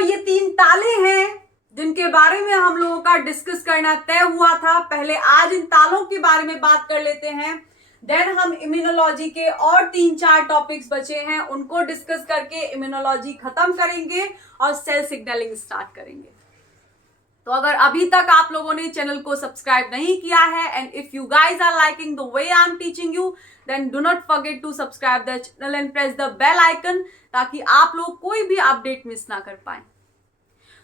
ये 3 ताले हैं जिनके बारे में हम लोगों का डिस्कस करना तय हुआ था। पहले आज इन तालों के बारे में बात कर लेते हैं, देन हम इम्यूनोलॉजी के और 3-4 टॉपिक्स बचे हैं उनको डिस्कस करके इम्यूनोलॉजी खत्म करेंगे और सेल सिग्नलिंग स्टार्ट करेंगे। तो अगर अभी तक आप लोगों ने चैनल को सब्सक्राइब नहीं किया है and if you guys are liking the way I am teaching you then do not forget to subscribe the channel and press the bell icon, ताकि आप लोग कोई भी अपडेट मिस ना कर पाए।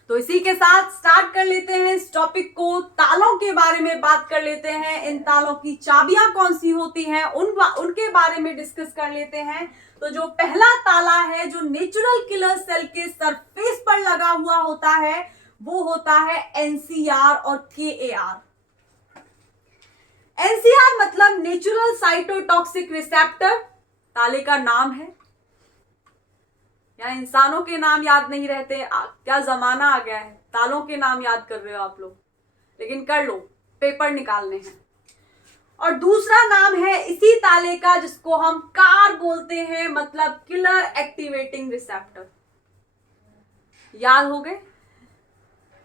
तो इसी के साथ स्टार्ट कर लेते हैं इस टॉपिक को। तालों के बारे में बात कर लेते हैं, इन तालों की चाबियां कौन सी होती हैं उनके बारे में डिस्कस कर लेते हैं। तो जो पहला ताला है जो नेचुरल किलर सेल के सरफेस पर लगा हुआ होता है वो होता है एनसीआर और केएआर। एनसीआर मतलब नेचुरल साइटोटॉक्सिक रिसेप्टर, ताले का नाम है। या इंसानों के नाम याद नहीं रहते, क्या जमाना आ गया है, तालों के नाम याद कर रहे हो आप लोग, लेकिन कर लो, पेपर निकालने हैं। और दूसरा नाम है इसी ताले का जिसको हम कार बोलते हैं, मतलब किलर एक्टिवेटिंग रिसेप्टर। याद हो गए?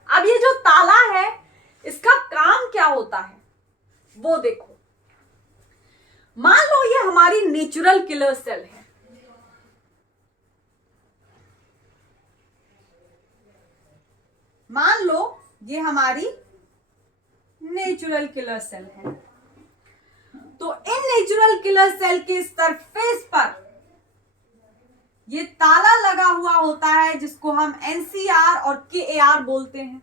अब ये जो ताला है इसका काम क्या होता है वो देखो। मान लो ये हमारी नेचुरल किलर सेल है, मान लो ये हमारी नेचुरल किलर सेल है। तो इन नेचुरल किलर सेल के सरफेस पर ये ताला लगा हुआ होता है जिसको हम एनसीआर और केएआर बोलते हैं।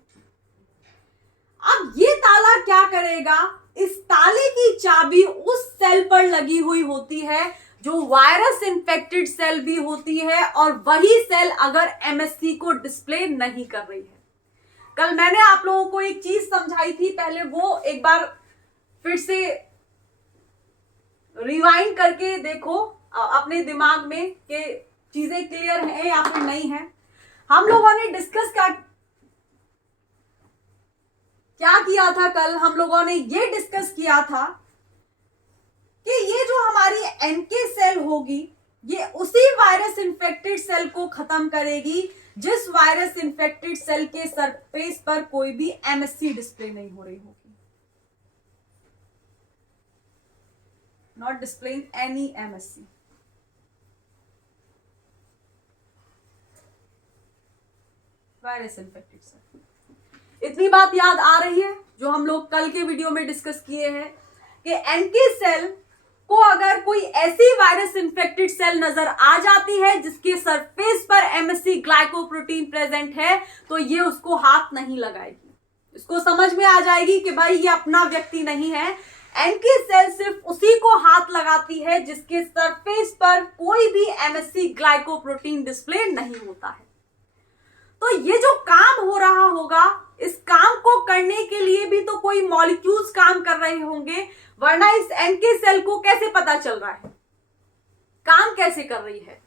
अब ये ताला क्या करेगा, इस ताले की चाबी उस सेल पर लगी हुई होती है जो वायरस इन्फेक्टेड सेल भी होती है, और वही सेल अगर एमएससी को डिस्प्ले नहीं कर रही है। कल मैंने आप लोगों को एक चीज समझाई थी, पहले वो एक बार फिर से रिवाइंड करके देखो अपने दिमाग में कि चीजें क्लियर हैं या फिर नहीं है। हम लोगों ने डिस्कस क्या किया था कल, हम लोगों ने ये डिस्कस किया था कि ये जो हमारी एनके सेल होगी ये उसी वायरस इन्फेक्टेड सेल को खत्म करेगी जिस वायरस इन्फेक्टेड सेल के सरफेस पर कोई भी एमएससी डिस्प्ले नहीं हो रही होगी, not displaying any MHC. Virus infected cell. इतनी बात याद आ रही है जो हम लोग कल के वीडियो में डिस्कस किए हैं कि एनके सेल को अगर कोई ऐसी वायरस इन्फेक्टेड सेल नजर आ जाती है जिसके सरफेस पर एमएससी ग्लाइकोप्रोटीन प्रेजेंट है तो ये उसको हाथ नहीं लगाएगी। इसको समझ में आ जाएगी कि भाई ये अपना व्यक्ति नहीं है। एनके सेल सिर्फ उसी को हाथ लगाती है जिसके सरफेस पर कोई भी एमएससी ग्लाइकोप्रोटीन डिस्प्ले नहीं होता है। तो ये जो काम हो रहा होगा, इस काम को करने के लिए भी तो कोई मॉलिक्यूल्स काम कर रहे होंगे, वरना इस एनके सेल को कैसे पता चल रहा है, काम कैसे कर रही है।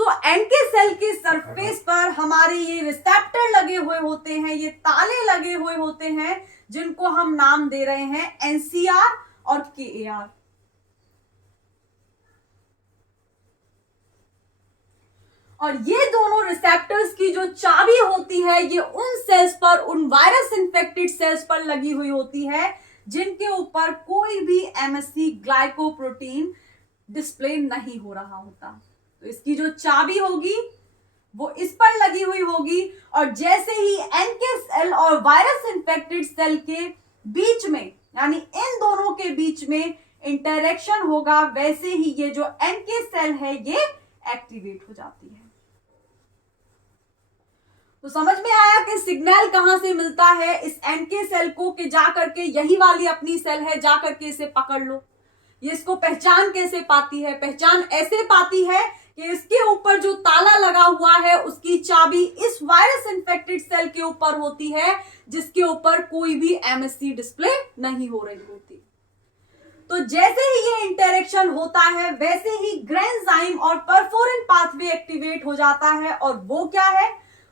तो एनके सेल के सरफेस पर हमारे ये रिसेप्टर लगे हुए होते हैं, ये ताले लगे हुए होते हैं जिनको हम नाम दे रहे हैं एनसीआर और केएआर। और ये दोनों रिसेप्टर्स की जो चाबी होती है ये उन सेल्स पर, उन वायरस इन्फेक्टेड सेल्स पर लगी हुई होती है जिनके ऊपर कोई भी एमएससी ग्लाइकोप्रोटीन डिस्प्ले नहीं हो रहा होता। तो इसकी जो चाबी होगी वो इस पर लगी हुई होगी, और जैसे ही एनके सेल और वायरस इन्फेक्टेड सेल के बीच में, यानी इन दोनों के बीच में इंटरेक्शन होगा, वैसे ही ये जो एनके सेल है ये एक्टिवेट हो जाती है। तो समझ में आया कि सिग्नल कहां से मिलता है इस एनके सेल को, कि जा करके यही वाली अपनी सेल है, जा करके इसे पकड़ लो। ये इसको पहचान कैसे पाती है? पहचान ऐसे पाती है कि इसके ऊपर जो ताला लगा हुआ है उसकी चाबी इस वायरस इन्फेक्टेड सेल के ऊपर होती है जिसके ऊपर कोई भी एमएससी डिस्प्ले नहीं हो रही होती। तो जैसे ही ये इंटरेक्शन होता है वैसे ही ग्रेन्जाइम और परफोरिन पाथवे एक्टिवेट हो जाता है, और वो क्या है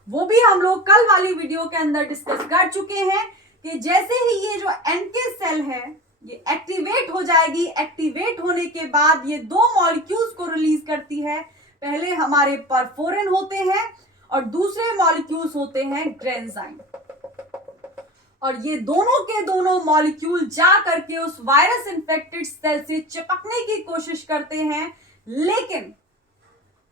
वो भी हम लोग कल वाली वीडियो के अंदर डिस्कस कर चुके हैं कि जैसे ही ये जो एनके सेल है ये एक्टिवेट हो जाएगी। एक्टिवेट होने के बाद ये 2 मॉलिक्यूल्स को रिलीज करती है। पहले हमारे परफोरिन होते हैं और दूसरे मॉलिक्यूल्स होते हैं ग्रेन्जाइम। और ये दोनों के दोनों मॉलिक्यूल जा करके उस वायरस इन्फेक्टेड सेल से चिपकने की कोशिश करते हैं, लेकिन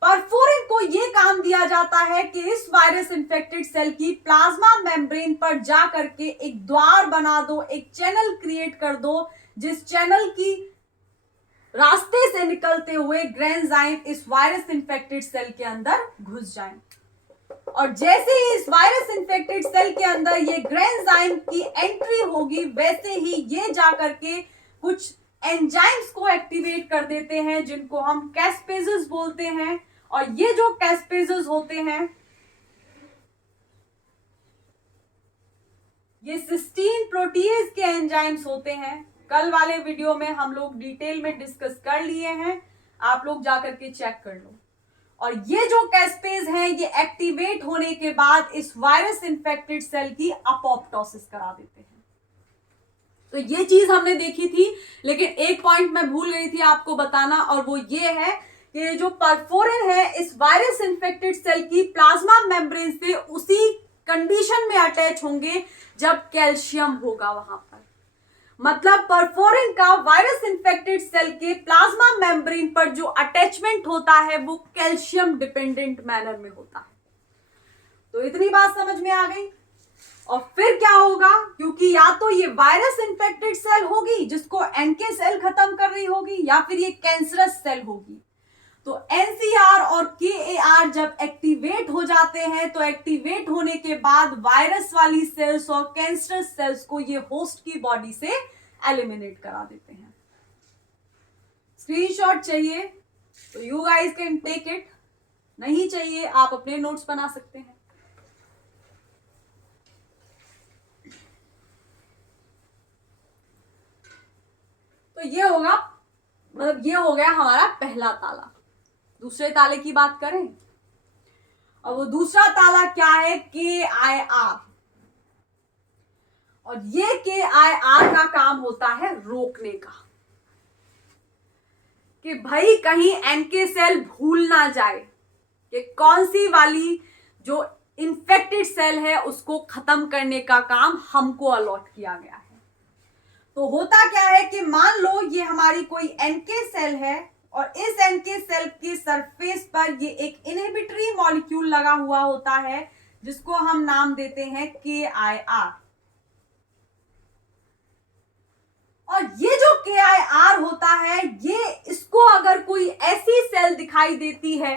परफोरिन को यह काम दिया जाता है कि इस वायरस इन्फेक्टेड सेल की प्लाज्मा मेम्ब्रेन पर जा करके एक द्वार बना दो, एक चैनल क्रिएट कर दो, जिस चैनल की रास्ते से निकलते हुए ग्रेन्जाइम इस वायरस इन्फेक्टेड सेल के अंदर घुस जाएं। और जैसे ही इस वायरस इन्फेक्टेड सेल के अंदर ये ग्रेन्जाइम की एंट्री होगी, वैसे ही ये जाकर के कुछ एंजाइम्स को एक्टिवेट कर देते हैं, जिनको हम कैस्पेजेस बोलते हैं। और ये जो कैस्पेजेस होते हैं, ये सिस्टीन प्रोटीएज के एंजाइम्स होते हैं। कल वाले वीडियो में हम लोग डिटेल में डिस्कस कर लिए हैं, आप लोग जाकर के चेक कर लो। और ये जो कैस्पेज हैं, ये एक्टिवेट होने के बाद इस वायरस इन्फेक्टेड सेल की अपोप्टोसिस करा देते हैं। तो ये चीज हमने देखी थी, लेकिन एक पॉइंट मैं भूल गई थी आपको बताना, और वो ये है कि जो परफोरिन है इस वायरस इन्फेक्टेड सेल की प्लाज्मा मेम्ब्रेन से उसी कंडीशन में अटैच होंगे जब कैल्शियम होगा वहां पर। मतलब परफोरिन का वायरस इन्फेक्टेड सेल के प्लाज्मा मेम्ब्रेन पर जो अटैचमेंट होता है वो कैल्शियम डिपेंडेंट मैनर में होता है। तो इतनी बात समझ में आ गई। और फिर क्या होगा, क्योंकि या तो ये वायरस इन्फेक्टेड सेल होगी जिसको एनके सेल खत्म कर रही होगी, या फिर ये कैंसरस सेल होगी। तो एनसीआर और केएआर जब एक्टिवेट हो जाते हैं, तो एक्टिवेट होने के बाद वायरस वाली सेल्स और कैंसरस सेल्स को ये होस्ट की बॉडी से एलिमिनेट करा देते हैं। स्क्रीनशॉट चाहिए तो you guys can take it, नहीं चाहिए आप अपने नोट्स बना सकते हैं। तो ये होगा, मतलब ये हो गया हमारा पहला ताला। दूसरे ताले की बात करें, और वो दूसरा ताला क्या है, KIR। और ये KIR का काम होता है रोकने का, कि भाई कहीं एनके सेल भूल ना जाए कि कौन सी वाली जो इन्फेक्टेड सेल है उसको खत्म करने का काम हमको अलॉट किया गया है। तो होता क्या है कि मान लो ये हमारी कोई एनके सेल है, और इस एनके सेल के सरफेस पर ये एक इनहिबिटरी मॉलिक्यूल लगा हुआ होता है, जिसको हम नाम देते हैं KIR। और ये जो KIR होता है, ये इसको अगर कोई ऐसी सेल दिखाई देती है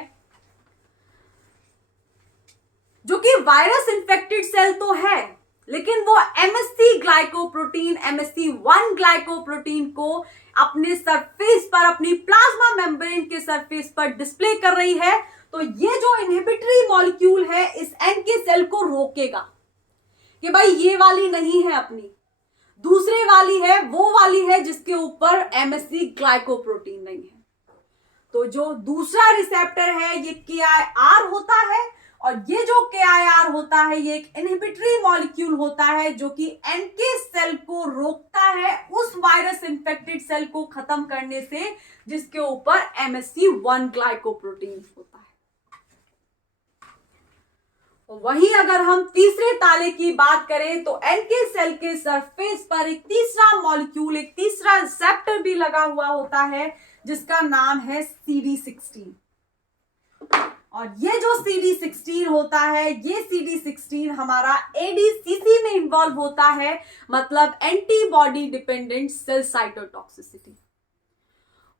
जो कि वायरस इन्फेक्टेड सेल तो है, लेकिन वो MSC ग्लाइकोप्रोटीन, MSC1 ग्लाइकोप्रोटीन को अपने सरफेस पर, अपनी प्लाज्मा मेम्ब्रेन के सरफेस पर डिस्प्ले कर रही है, तो ये जो इनहिबिटरी मॉलिक्यूल है इस एनके सेल को रोकेगा कि भाई ये वाली नहीं है अपनी, दूसरे वाली है, वो वाली है जिसके ऊपर MSC ग्लाइकोप्रोटीन नहीं है। तो जो दूसरा रिसेप्टर है ये KIR होता है, और ये जो KIR होता है ये एक इनहिबिटरी मॉलिक्यूल होता है जो कि एनके सेल को रोकता है उस वायरस इन्फेक्टेड सेल को खत्म करने से जिसके ऊपर MSC1 ग्लाइकोप्रोटीन होता है। वहीं अगर हम तीसरे ताले की बात करें, तो एनके सेल के सरफेस पर एक तीसरा मॉलिक्यूल, एक तीसरा रिसेप्टर भी लगा हुआ होता है, जिसका नाम है CD16। और ये जो CD16 होता है, ये CD16 हमारा ADCC में इन्वॉल्व होता है, मतलब एंटीबॉडी डिपेंडेंट सेल साइटोटॉक्सिसिटी।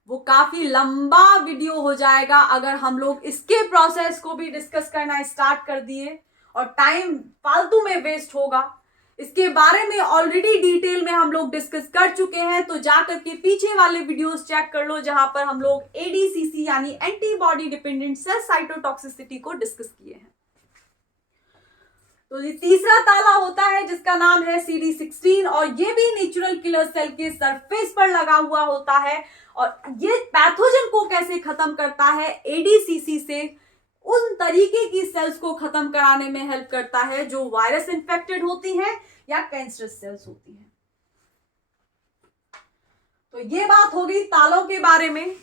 वो काफी लंबा वीडियो हो जाएगा अगर हम लोग इसके प्रोसेस को भी डिस्कस करना स्टार्ट कर दिए, और टाइम फालतू में वेस्ट होगा। इसके बारे में ऑलरेडी डिटेल में हम लोग डिस्कस कर चुके हैं, तो जाकर के पीछे वाले वीडियोस चेक कर लो, जहां पर हम लोग ADCC यानी एंटीबॉडी डिपेंडेंट सेल साइटोटॉक्सिसिटी को डिस्कस किए हैं। तो ये तीसरा ताला होता है जिसका नाम है CD16, और ये भी नेचुरल किलर सेल के सरफेस पर लगा हुआ होता है, और ये पैथोजन को कैसे खत्म करता है, ADCC से उन तरीके की सेल्स को खत्म कराने में हेल्प करता है जो वायरस इन्फेक्टेड होती हैं या कैंसरस सेल्स होती हैं। तो ये बात हो गई तालों के बारे में।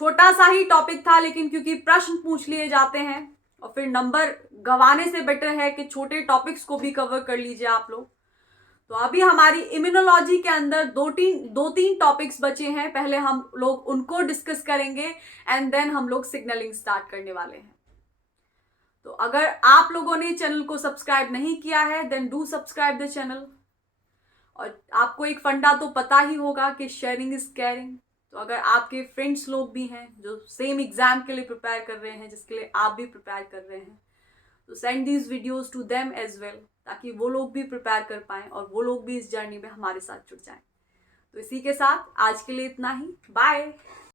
छोटा सा ही टॉपिक था, लेकिन क्योंकि प्रश्न पूछ लिए जाते हैं और फिर नंबर गंवाने से बेटर है कि छोटे टॉपिक्स को भी कवर कर लीजिए आप लोग। तो अभी हमारी इम्यूनोलॉजी के अंदर दो तीन टॉपिक्स बचे हैं, पहले हम लोग उनको डिस्कस करेंगे एंड देन हम लोग सिग्नलिंग स्टार्ट करने वाले हैं। तो अगर आप लोगों ने चैनल को सब्सक्राइब नहीं किया है then do subscribe the channel. और आपको एक फंडा तो पता ही होगा कि शेयरिंग इज केयरिंग। तो अगर आपके फ्रेंड्स लोग भी हैं जो सेम एग्जाम के लिए प्रिपेयर कर रहे हैं, जिसके लिए आप भी प्रिपेयर कर रहे हैं, तो send these videos to them as well, ताकि वो लोग भी प्रिपेयर कर पाएं और वो लोग भी इस जर्नी में हमारे साथ जुड़ जाएं। तो इसी के साथ आज के लिए इतना ही, बाय।